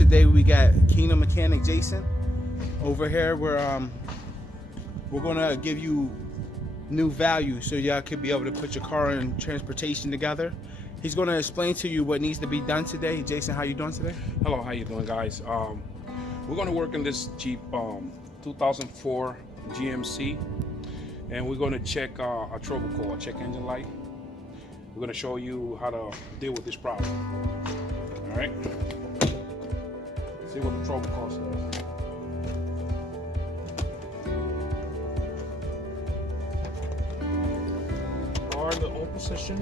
today we got Kingdom Mechanic Jason over here. We're gonna give you new value so y'all could be able to put your car and transportation together. He's gonna explain to you what needs to be done today. Jason, how you doing today? Hello, how you doing, guys? We're gonna work on this Jeep 2004 GMC, and we're gonna check a trouble call, check engine light. We're gonna show you how to deal with this problem. All right. See what the trouble call says. Car in the on position.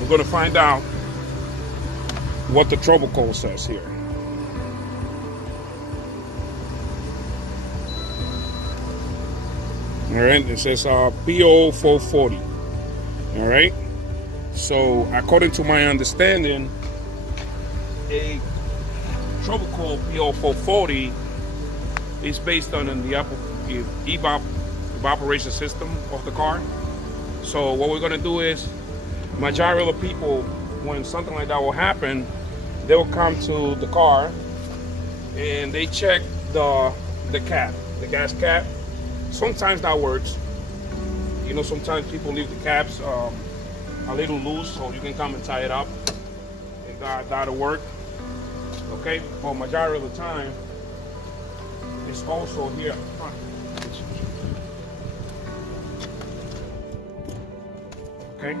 We're going to find out what the trouble code says here. All right, it says PO 440. All right, so according to my understanding, a trouble code PO 440 is based on the evaporation system of the car. So what we're going to do is, majority of the people, when something like that will happen, they will come to the car and they check the cap, the gas cap. Sometimes that works. You know, sometimes people leave the caps a little loose, so you can come and tie it up, and that'll work. Okay, but majority of the time, it's also here up front. Okay.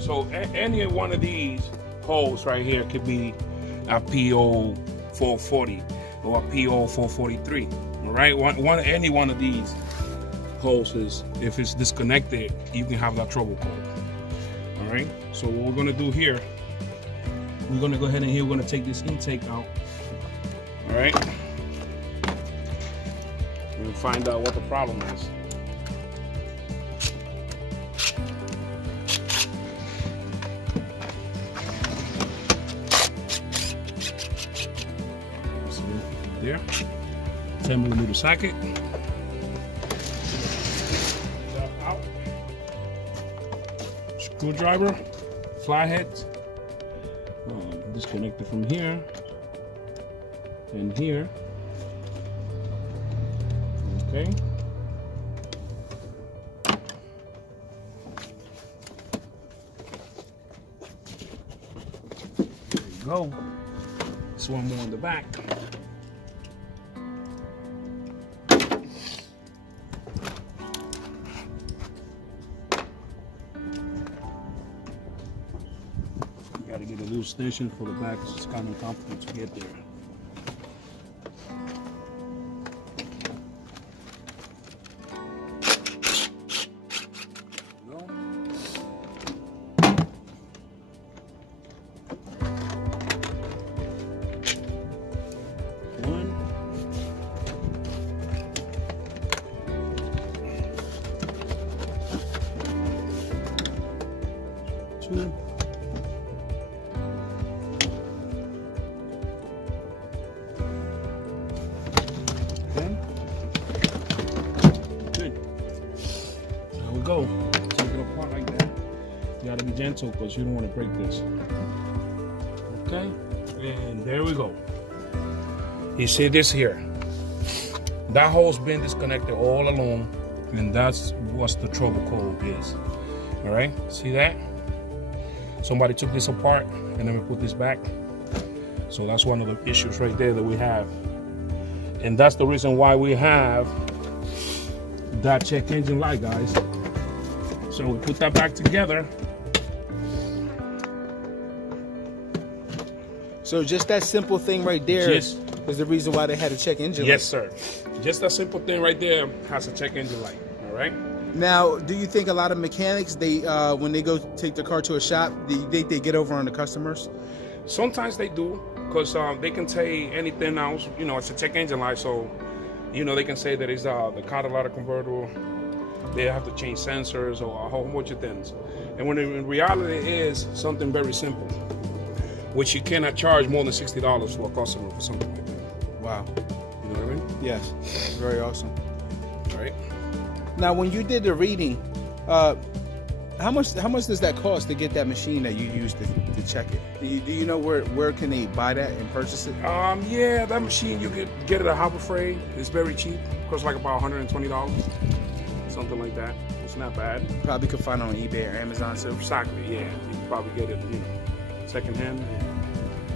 So any one of these holes right here could be a PO 440 or a PO 443. All right, any one of these holes is, if it's disconnected, you can have that trouble code. All right, so what we're gonna do here, we're gonna go ahead and we're gonna take this intake out. All right, and find out what the problem is. There, 10mm socket. Out. Screwdriver, flathead. Disconnected from here and here. Okay. There you go. This one more on the back. Got to get a little station for the back. It's kind of comfortable to get there. Two. Okay. Good. There we go. Take it apart like that. You gotta be gentle because you don't want to break this. Okay. And there we go. You see this here? That hole's been disconnected all along, and that's what the trouble code is. All right, see that? Somebody took this apart and then we put this back. So that's one of the issues right there that we have. And that's the reason why we have that check engine light, guys. So we put that back together. So just that simple thing right there is the reason why they had a check engine light. Yes, sir. Just that simple thing right there has a check engine light, all right? Now, do you think a lot of mechanics, they when they go take the car to a shop, do you think they get over on the customers? Sometimes they do, because they can say anything else. You know, it's a check engine light, so, you know, they can say that it's the catalytic converter. They have to change sensors or a whole bunch of things. And when in reality it is something very simple. which you cannot charge more than $60 to a customer for something like that. Wow. You know what I mean? Yes. Very awesome. Right. Now, when you did the reading, how much does that cost to get that machine that you use to check it? Do you know where can they buy that and purchase it? Yeah, that machine you could get it at Harbor Freight. It's very cheap. Costs like about $120, something like that. It's not bad. Probably could find it on eBay or Amazon too. Exactly. Yeah, you can probably get it, secondhand.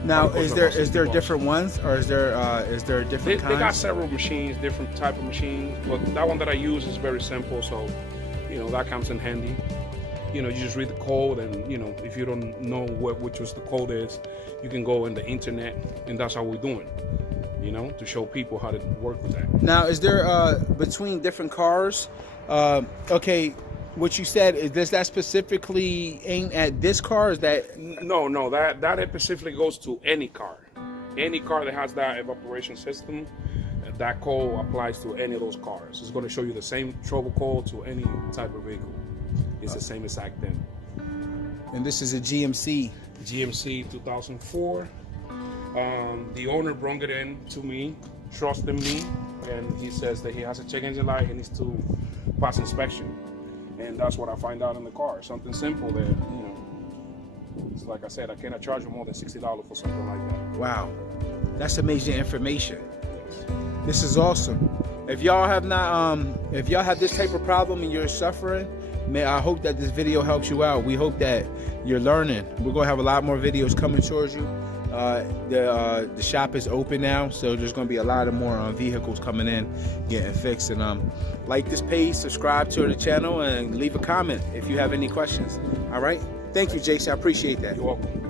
Now, is there different ones, or is there different kinds? They got several machines, different type of machines, but that one that I use is very simple, so that comes in handy. You just read the code, and if you don't know which the code is, you can go in the internet, and that's how we're doing. To show people how to work with that. Now, is there between different cars? Okay, what you said, does that specifically aim at this car? Is that no? That specifically goes to any car that has that evaporation system. That code applies to any of those cars. It's going to show you the same trouble code to any type of vehicle. It's the same exact thing. And this is a GMC 2004. The owner brought it in to me, trusting me, and he says that he has a check engine light. He needs to pass inspection, and that's what I find out in the car. Something simple that it's like I said, I cannot charge you more than $60 for something like that. Wow, that's amazing information. This is awesome. If y'all have not, if y'all have this type of problem and you're suffering, I hope that this video helps you out. We hope that you're learning. We're gonna have a lot more videos coming towards you. The shop is open now, so there's going to be a lot of more vehicles coming in, getting fixed. And like this page, subscribe to the channel, and leave a comment if you have any questions. All right, thank you, Jason. I appreciate that. You're welcome.